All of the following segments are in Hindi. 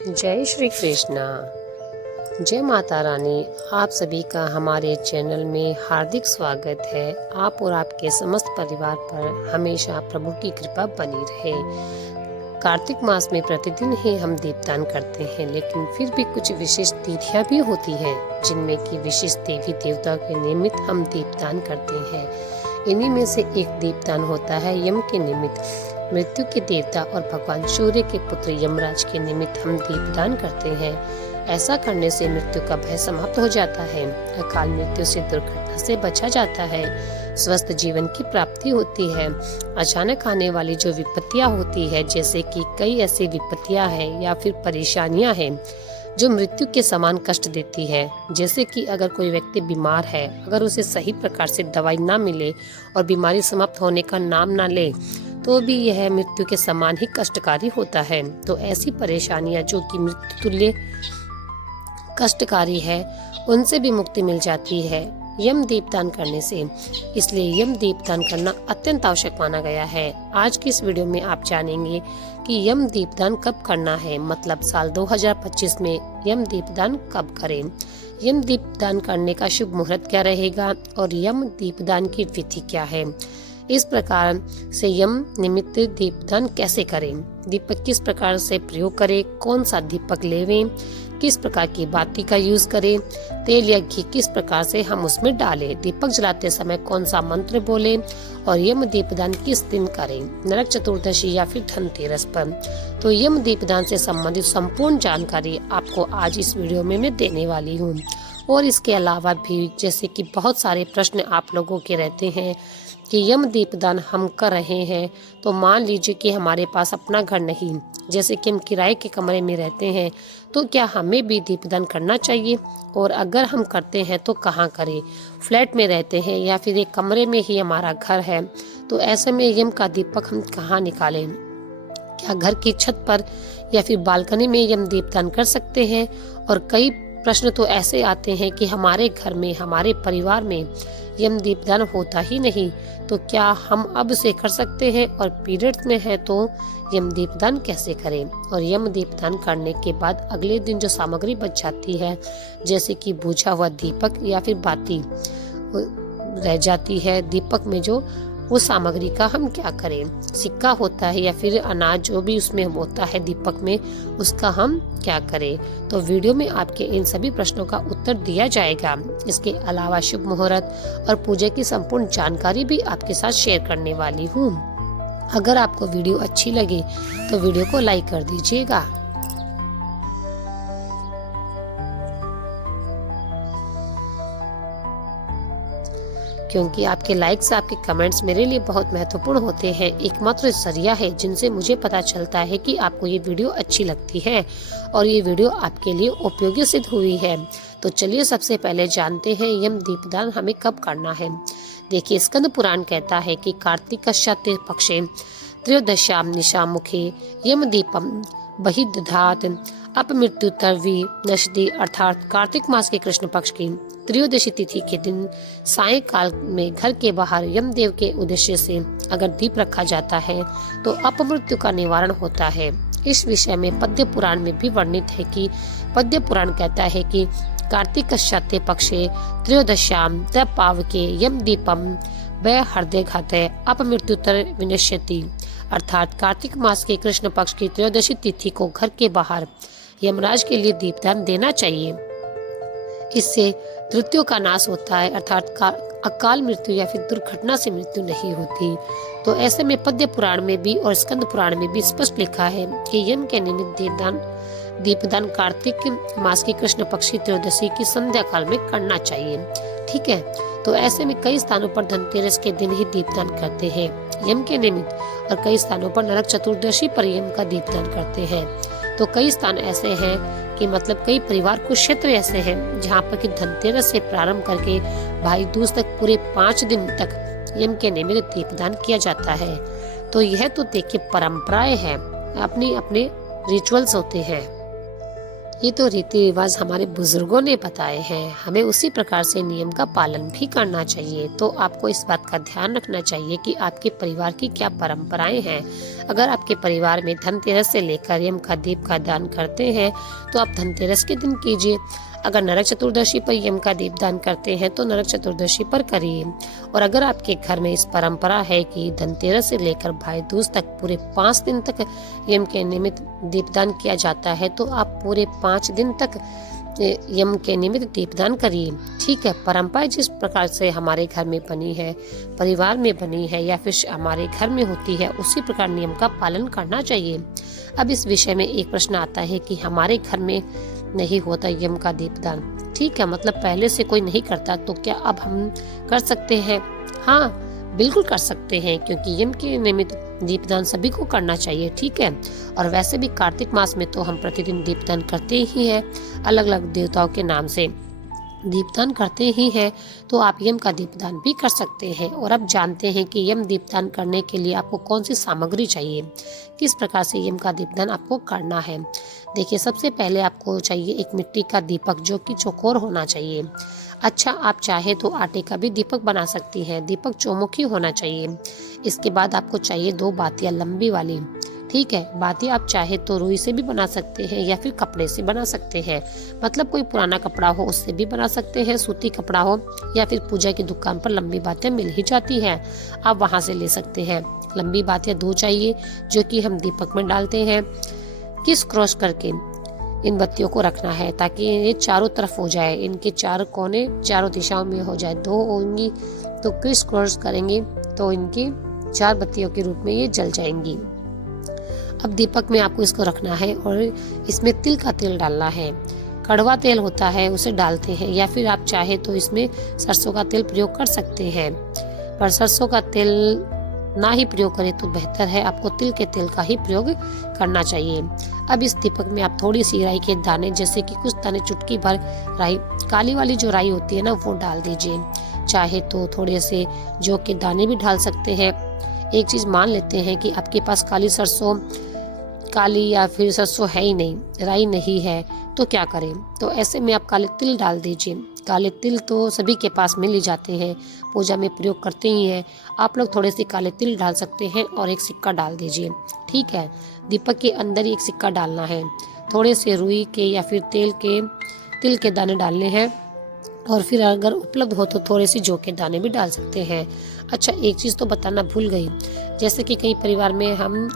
जय श्री कृष्णा। जय माता रानी। आप सभी का हमारे चैनल में हार्दिक स्वागत है। आप और आपके समस्त परिवार पर हमेशा प्रभु की कृपा बनी रहे। कार्तिक मास में प्रतिदिन ही हम दीपदान करते हैं, लेकिन फिर भी कुछ विशेष तिथियां भी होती हैं जिनमें की विशेष देवी देवता के निमित्त हम दीपदान करते हैं। इन्हीं में से एक दीपदान होता है यम के निमित्त। मृत्यु के देवता और भगवान सूर्य के पुत्र यमराज के निमित्त हम दीपदान करते हैं। ऐसा करने से मृत्यु का भय समाप्त हो जाता है, अकाल मृत्यु से दुर्घटना से बचा जाता है, स्वस्थ जीवन की प्राप्ति होती है। अचानक आने वाली जो विपत्तियां होती है, जैसे कि कई ऐसी विपत्तियां हैं या फिर परेशानियां हैं जो मृत्यु के समान कष्ट देती है, जैसे कि अगर कोई व्यक्ति बीमार है, अगर उसे सही प्रकार से दवाई ना मिले और बीमारी समाप्त होने का नाम ना ले, तो भी यह मृत्यु के समान ही कष्टकारी होता है। तो ऐसी परेशानियां जो कि मृत्यु तुल्य कष्टकारी है, उनसे भी मुक्ति मिल जाती है यम दीपदान करने से। इसलिए यम दीपदान करना अत्यंत आवश्यक माना गया है। आज की इस वीडियो में आप जानेंगे कि यम दीपदान कब करना है, मतलब साल 2025 में यम दीपदान कब करें, यम दीपदान करने का शुभ मुहूर्त क्या रहेगा और यम दीपदान की विधि क्या है। इस प्रकार से यम निमित्त दीपदान कैसे करें, दीपक किस प्रकार से प्रयोग करें, कौन सा दीपक लेवें, किस प्रकार की बाती का यूज करें, तेल या घी किस प्रकार से हम उसमें डालें, दीपक जलाते समय कौन सा मंत्र बोलें और यम दीपदान किस दिन करें, नरक चतुर्दशी या फिर धनतेरस पर। तो यम दीपदान से संबंधित संपूर्ण जानकारी आपको आज इस वीडियो में मैं देने वाली हूँ। और इसके अलावा भी जैसे कि बहुत सारे प्रश्न आप लोगों के रहते हैं कि यम दीपदान हम कर रहे हैं, तो मान लीजिए कि हमारे पास अपना घर नहीं, जैसे कि हम किराए के कमरे में रहते हैं, तो क्या हमें भी दीपदान करना चाहिए, और अगर हम करते हैं तो कहाँ करें। फ्लैट में रहते हैं या फिर एक कमरे में ही हमारा घर है, तो ऐसे में यम का दीपक हम कहाँ निकालें, क्या घर की छत पर या फिर बालकनी में यम दीपदान कर सकते हैं। और कई प्रश्न तो ऐसे आते हैं कि हमारे घर में, हमारे परिवार में यम दीपदान होता ही नहीं, तो क्या हम अब से कर सकते हैं, और पीरियड्स में है तो यम दीपदान कैसे करें। और यम दीपदान करने के बाद अगले दिन जो सामग्री बच जाती है, जैसे कि बुझा हुआ दीपक या फिर बाती रह जाती है दीपक में, जो वो सामग्री का हम क्या करें, सिक्का होता है या फिर अनाज जो भी उसमें होता है दीपक में, उसका हम क्या करें। तो वीडियो में आपके इन सभी प्रश्नों का उत्तर दिया जाएगा। इसके अलावा शुभ मुहूर्त और पूजा की संपूर्ण जानकारी भी आपके साथ शेयर करने वाली हूँ। अगर आपको वीडियो अच्छी लगे तो वीडियो को लाइक कर दीजिएगा। क्योंकि आपके लाइक्स, आपके कमेंट्स मेरे लिए बहुत महत्वपूर्ण होते हैं, एकमात्र जरिया है जिनसे मुझे पता चलता है कि आपको ये वीडियो अच्छी लगती है और ये वीडियो आपके लिए उपयोगी सिद्ध हुई है। तो चलिए सबसे पहले जानते हैं यम दीपदान हमें कब करना है। देखिए, स्कंद पुराण कहता है कि कार्तिकस्य पक्षे त्रयोदश्याम निशामुखे यम दीपम बहिदधात अपमृत्युतर्वी नशदी, अर्थात कार्तिक मास के कृष्ण पक्ष की त्रयोदशी तिथि के दिन सायंकाल में घर के बाहर यमदेव के उद्देश्य से अगर दीप रखा जाता है तो अपमृत्यु का निवारण होता है। इस विषय में पद्य पुराण में भी वर्णित है कि पद्य पुराण कहता है कि कार्तिकस्य पक्षे त्रयोदश्याम पावके यम दीपम व हृदय घाते अपमृत्युतर विनश्यति, अर्थात कार्तिक मास के कृष्ण पक्ष की त्रयोदशी तिथि को घर के बाहर यमराज के लिए दीपदान देना चाहिए। इससे मृत्यु का नाश होता है, अर्थात अकाल मृत्यु या फिर दुर्घटना से मृत्यु नहीं होती। तो ऐसे में पद्य पुराण में भी और स्कंद पुराण में भी स्पष्ट लिखा है कि यम के निमित्त दीपदान कार्तिक मास की कृष्ण पक्ष की त्रयोदशी की संध्या काल में करना चाहिए। ठीक है, तो ऐसे में कई स्थानों पर धनतेरस के दिन ही दीपदान करते हैं यम के निमित्त, और कई स्थानों पर नरक चतुर्दशी पर यम का दीपदान करते हैं। तो कई स्थान ऐसे हैं कि मतलब कई परिवार, कुछ क्षेत्र ऐसे हैं जहाँ पर कि धनतेरस से प्रारंभ करके भाई दूज तक पूरे 5 दिन तक यम के निमित्त दीपदान किया जाता है। तो यह तो देखिए परंपराएं हैं, अपने अपने रिचुअल्स होते हैं। ये तो रीति रिवाज हमारे बुजुर्गों ने बताए हैं, हमें उसी प्रकार से नियम का पालन भी करना चाहिए। तो आपको इस बात का ध्यान रखना चाहिए कि आपके परिवार की क्या परंपराएं हैं। अगर आपके परिवार में धनतेरस से लेकर यम का दीप का दान करते हैं तो आप धनतेरस के दिन कीजिए। अगर नरक चतुर्दशी पर यम का दीपदान करते हैं तो नरक चतुर्दशी पर करिए। और अगर आपके घर में इस परंपरा है कि धनतेरस से लेकर भाई दूज तक पूरे 5 दिन तक यम के निमित्त दीपदान किया जाता है तो आप पूरे 5 दिन तक यम के निमित्त दीपदान करिए। ठीक है, परंपरा जिस प्रकार से हमारे घर में बनी है, परिवार में बनी है या फिर हमारे घर में होती है, उसी प्रकार नियम का पालन करना चाहिए। अब इस विषय में एक प्रश्न आता है कि हमारे घर में नहीं होता यम का दीपदान। ठीक है, मतलब पहले से कोई नहीं करता तो क्या अब हम कर सकते हैं? हाँ, बिल्कुल कर सकते हैं, क्योंकि यम के निमित्त दीपदान सभी को करना चाहिए। ठीक है, और वैसे भी कार्तिक मास में तो हम प्रतिदिन दीपदान करते ही हैं, अलग अलग देवताओं के नाम से दीपदान करते ही हैं, तो आप यम का दीपदान भी कर सकते हैं। और अब जानते हैं कि यम दीपदान करने के लिए आपको कौन सी सामग्री चाहिए, किस प्रकार से यम का दीपदान आपको करना है। देखिए, सबसे पहले आपको चाहिए एक मिट्टी का दीपक जो कि चौकोर होना चाहिए। अच्छा, आप चाहे तो आटे का भी दीपक बना सकती हैं। दीपक चौमुखी होना चाहिए। इसके बाद आपको चाहिए 2 बातियां लंबी वाली। ठीक है, बातियां आप चाहे तो रुई से भी बना सकते हैं या फिर कपड़े से बना सकते हैं। मतलब कोई पुराना कपड़ा हो उससे भी बना सकते हैं, सूती कपड़ा हो या फिर पूजा की दुकान पर लंबी बातियां मिल ही जाती हैं, आप वहां से ले सकते हैं। लंबी बातियां 2 चाहिए जो कि हम दीपक में डालते हैं। किस क्रॉस करके इन बत्तियों को रखना है ताकि ये चारों तरफ हो जाए, इनके 4 कोने चारों दिशाओं में हो जाए। 2 होंगी तो क्रिस क्रॉस करेंगे तो इनकी 4 बत्तियों के रूप में ये जल जाएंगी। अब दीपक में आपको इसको रखना है और इसमें तिल का तेल डालना है। कड़वा तेल होता है उसे डालते हैं, या फिर आप चाहे तो इसमें सरसों का तेल प्रयोग कर सकते हैं, पर सरसों का तेल ना ही प्रयोग करें तो बेहतर है, आपको तिल के तेल का ही प्रयोग करना चाहिए। अब इस दीपक में आप थोड़ी सी राई के दाने, जैसे कि कुछ दाने चुटकी भर राई, काली वाली जो राई होती है ना, वो डाल दीजिए। चाहे तो थोड़े से जौ के दाने भी डाल सकते हैं। एक चीज मान लेते हैं कि आपके पास काली या फिर सरसों है ही नहीं, राई नहीं है, तो क्या करें? तो ऐसे में आप काले तिल डाल दीजिए। काले तिल तो सभी के पास मिल ही जाते हैं, पूजा में प्रयोग करते ही हैं। आप लोग थोड़े से काले तिल डाल सकते हैं और एक सिक्का डाल दीजिए। ठीक है, दीपक के अंदर ही एक सिक्का डालना है। थोड़े से रुई के या फिर तिल के दाने डालने हैं, और फिर अगर उपलब्ध हो तो थोड़े से जौ के दाने भी डाल सकते हैं। अच्छा, एक चीज़ तो बताना भूल गई, जैसे कि कई परिवार में हम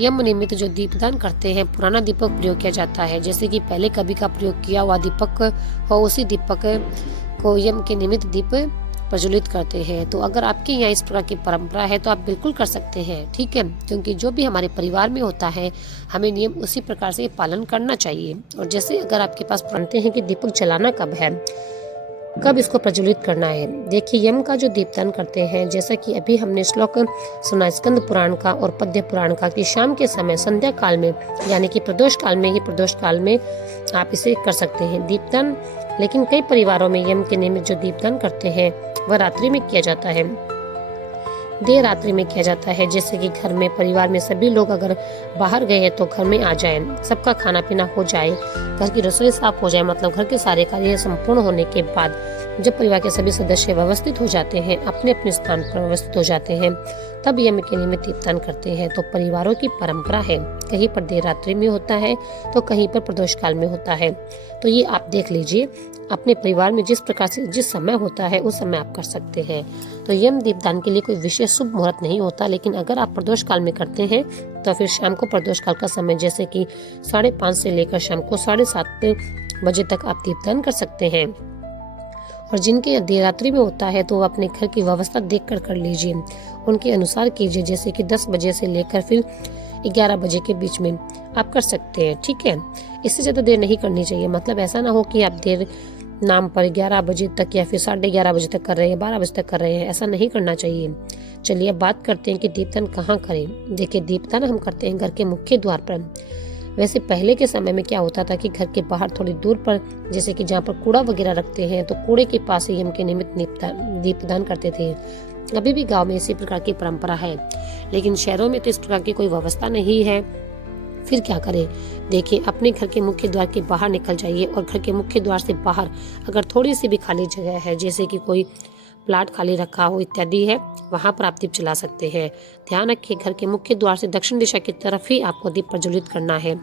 यम निमित्त जो दीपदान करते हैं, पुराना दीपक प्रयोग किया जाता है। जैसे कि पहले कभी का प्रयोग किया हुआ दीपक हो, उसी दीपक को यम के निमित्त दीप प्रज्वलित करते हैं। तो अगर आपके यहाँ इस प्रकार की परंपरा है तो आप बिल्कुल कर सकते हैं। ठीक है, क्योंकि जो भी हमारे परिवार में होता है हमें नियम उसी प्रकार से पालन करना चाहिए। और जैसे अगर आपके पास जानते हैं कि दीपक जलाना कब है, कब इसको प्रज्वलित करना है। देखिए, यम का जो दीपदान करते हैं, जैसा कि अभी हमने श्लोक सुना स्कंद पुराण का और पद्य पुराण का, कि शाम के समय संध्या काल में, यानी कि प्रदोष काल में आप इसे कर सकते हैं दीपदान। लेकिन कई परिवारों में यम के निमित्त जो दीपदान करते हैं वह रात्रि में किया जाता है, देर रात्रि में किया जाता है। जैसे कि घर में परिवार में सभी लोग अगर बाहर गए हैं तो घर में आ जाएं, सबका खाना पीना हो जाए, घर की रसोई साफ हो जाए, मतलब घर के सारे कार्य संपूर्ण होने के बाद जब परिवार के सभी सदस्य व्यवस्थित हो जाते हैं, अपने अपने स्थान पर व्यवस्थित हो जाते हैं, तब यम के निमित्त दीपदान करते हैं। तो परिवारों की परंपरा है, कहीं पर देर रात्रि में होता है तो कहीं पर प्रदोष काल में होता है। तो ये आप देख लीजिए, अपने परिवार में जिस प्रकार से जिस समय होता है उस समय आप कर सकते हैं। तो यम दीपदान के लिए कोई विशेष शुभ मुहूर्त नहीं होता, लेकिन अगर आप प्रदोष काल में करते हैं तो फिर शाम को प्रदोष काल का समय, जैसे कि 5:30 से लेकर शाम को 7:30 बजे तक आप दीपदान कर सकते हैं। और जिनके देर रात्रि में होता है तो अपने घर की व्यवस्था देखकर कर लीजिए, उनके अनुसार कीजिए। जैसे कि 10 बजे से लेकर फिर 11 बजे के बीच में आप कर सकते हैं। ठीक है, इससे ज़्यादा देर नहीं करनी चाहिए। मतलब ऐसा ना हो कि आप देर नाम पर 11 बजे तक या फिर 11:30 बजे तक कर रहे हैं, 12 बजे तक कर रहे हैं, ऐसा नहीं करना चाहिए। चलिए अब बात करते हैं कि दीपदान कहाँ करें। देखिए, दीपदान हम करते हैं घर के मुख्य द्वार पर। वैसे पहले के समय में क्या होता था कि घर के बाहर थोड़ी दूर पर, जैसे कि जहाँ पर कूड़ा वगैरह रखते हैं, तो कूड़े के पास ही यम के निमित्त दीपदान करते थे। अभी भी गांव में इसी प्रकार की परंपरा है, लेकिन शहरों में तो इस प्रकार की कोई व्यवस्था नहीं है। फिर क्या करें? देखिए, अपने घर के मुख्य द्वार के बाहर निकल जाइए और घर के मुख्य द्वार से बाहर अगर थोड़ी सी भी खाली जगह है, जैसे कि कोई प्लाट खाली रखा हो इत्यादि है, वहां पर आप दीप जला सकते हैं। ध्यान रखिए, घर के मुख्य द्वार से दक्षिण दिशा की तरफ ही आपको दीप प्रज्वलित करना है।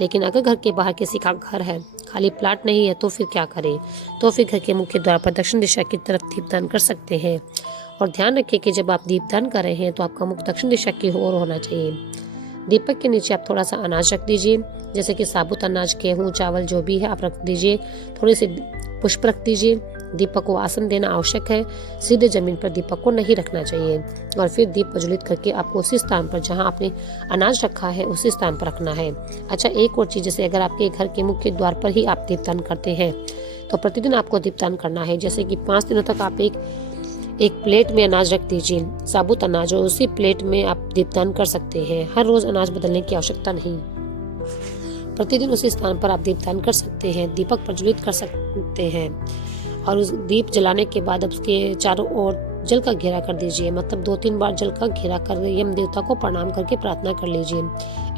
लेकिन अगर घर के बाहर किसी का घर है, खाली प्लाट नहीं है, तो फिर क्या करें? तो फिर घर के मुख्य द्वार पर दक्षिण दिशा की तरफ दीपदान कर सकते हैं। और ध्यान रखिए कि जब आप दीपदान कर रहे हैं तो आपका मुख दक्षिण दिशा की ओर होना चाहिए। दीपक के नीचे आप थोड़ा सा अनाज रख दीजिए, जैसे कि साबुत अनाज, गेहूं, चावल जो भी है आप रख दीजिए। थोड़े से पुष्प रख दीजिए। दीपक को आसन देना आवश्यक है, सीधे जमीन पर दीपक को नहीं रखना चाहिए। और फिर दीप प्रज्वलित करके आपको उसी स्थान पर जहां आपने अनाज रखा है उसी स्थान पर रखना है। अच्छा, एक और चीज, जैसे अगर आपके घर के मुख्य द्वार पर ही आप दीपदान करते हैं तो प्रतिदिन आपको दीपदान करना है। जैसे कि 5 दिनों तक आप एक प्लेट में अनाज रख दीजिए, साबुत अनाज, और उसी प्लेट में आप दीपदान कर सकते हैं। हर रोज अनाज बदलने की आवश्यकता नहीं, प्रतिदिन उसी स्थान पर आप दीपदान कर सकते हैं, दीपक प्रज्वलित कर सकते हैं। और उस दीप जलाने के बाद अब उसके चारों ओर जल का घेरा कर दीजिए, मतलब 2-3 बार जल का घेरा कर यम देवता को प्रणाम करके प्रार्थना कर लीजिए।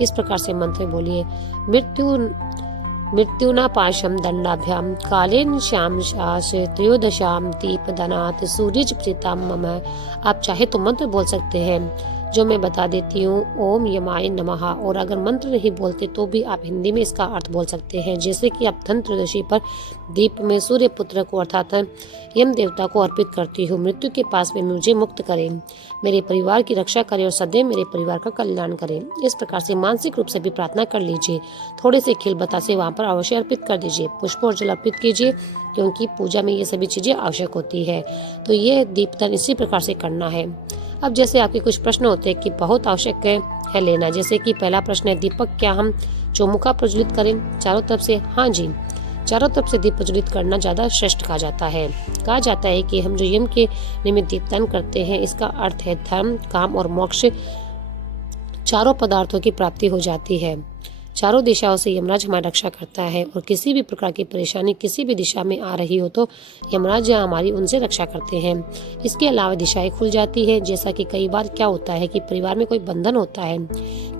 इस प्रकार से मंत्र बोलिए, मृत्युना पाशम दंडाभ्याम कालेन श्याम शास त्रयोदशाम दीपदानात् सूरज प्रीताम मम। आप चाहे तो मंत्र बोल सकते हैं जो मैं बता देती हूँ, ओम यमाय नमः। और अगर मंत्र नहीं बोलते तो भी आप हिंदी में इसका अर्थ बोल सकते हैं, जैसे कि आप धन त्रयोदशी पर दीप में सूर्य पुत्र को अर्थात यम देवता को अर्पित करती हूँ। मृत्यु के पास में मुझे मुक्त करें, मेरे परिवार की रक्षा करें और सदैव मेरे परिवार का कल्याण करें। इस प्रकार से मानसिक रूप से भी प्रार्थना कर लीजिए। थोड़े से खिल बतासे वहाँ पर अवश्य अर्पित कर दीजिए। पुष्प और जल अर्पित कीजिए, क्योंकि पूजा में ये सभी चीजें आवश्यक होती है। तो ये दीपदान इसी प्रकार से करना है। अब जैसे आपके कुछ प्रश्न होते हैं कि बहुत आवश्यक है लेना, जैसे कि पहला प्रश्न है, दीपक क्या हम चौमुखा प्रज्वलित करें चारों तरफ से? हाँ जी, चारों तरफ से दीप प्रज्वलित करना ज्यादा श्रेष्ठ कहा जाता है। कहा जाता है कि हम जो यम के निमित्त दीपदान करते हैं, इसका अर्थ है धर्म, काम और मोक्ष चारों पदार्थों की प्राप्ति हो जाती है। चारों दिशाओं से यमराज हमारी रक्षा करता है और किसी भी प्रकार की परेशानी किसी भी दिशा में आ रही हो तो यमराज हमारी उनसे रक्षा करते हैं। इसके अलावा दिशाएं खुल जाती है, जैसा कि कई बार क्या होता है कि परिवार में कोई बंधन होता है,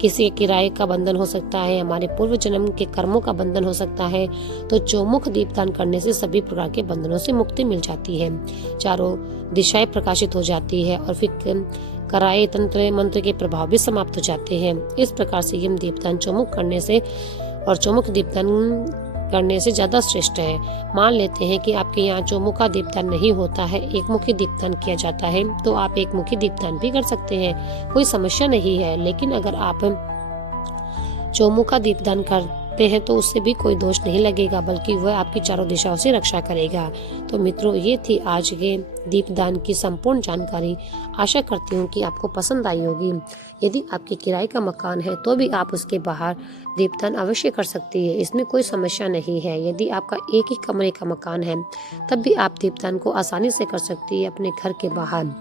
किसी के किराए का बंधन हो सकता है, हमारे पूर्व जन्म के कर्मों का बंधन हो सकता है। तो चौमुख दीपदान करने से सभी प्रकार के बंधनों से मुक्ति मिल जाती है, चारों दिशाएं प्रकाशित हो जाती है और फिर कराए तंत्र मंत्र के प्रभाव भी समाप्त हो जाते हैं। इस प्रकार से यम दीपदान चौमुख करने से और चौमुख दीपदान करने से ज्यादा श्रेष्ठ है। मान लेते हैं कि आपके यहाँ चौमुखा दीपदान नहीं होता है, एक मुखी दीपदान किया जाता है, तो आप एक मुखी दीपदान भी कर सकते हैं, कोई समस्या नहीं है। लेकिन अगर आप चौमुखा दीपदान करते हैं तो उससे भी कोई दोष नहीं लगेगा, बल्कि वह आपकी चारों दिशाओं से रक्षा करेगा। तो मित्रों, ये थी आज के दीपदान की संपूर्ण जानकारी। आशा करती हूँ कि आपको पसंद आई होगी। यदि आपके किराए का मकान है तो भी आप उसके बाहर दीपदान अवश्य कर सकती है, इसमें कोई समस्या नहीं है। यदि आपका एक ही कमरे का मकान है तब भी आप दीपदान को आसानी से कर सकती है अपने घर के बाहर,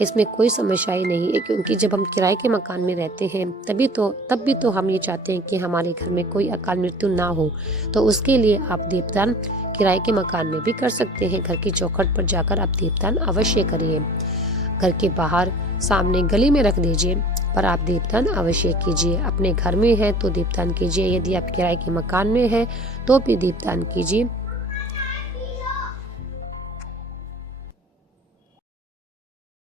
इसमें कोई समस्या ही नहीं है। क्योंकि जब हम किराए के मकान में रहते हैं तब भी तो हम ये चाहते हैं कि हमारे घर में कोई अकाल मृत्यु ना हो, तो उसके लिए आप दीपदान किराए के मकान में भी कर सकते हैं। घर की चौखट पर जाकर आप दीपदान अवश्य करिए। घर के बाहर सामने गली में रख दीजिए, पर आप दीपदान अवश्य कीजिए। अपने घर में है तो दीपदान कीजिए, यदि आप किराए के मकान में है तो भी दीपदान कीजिए।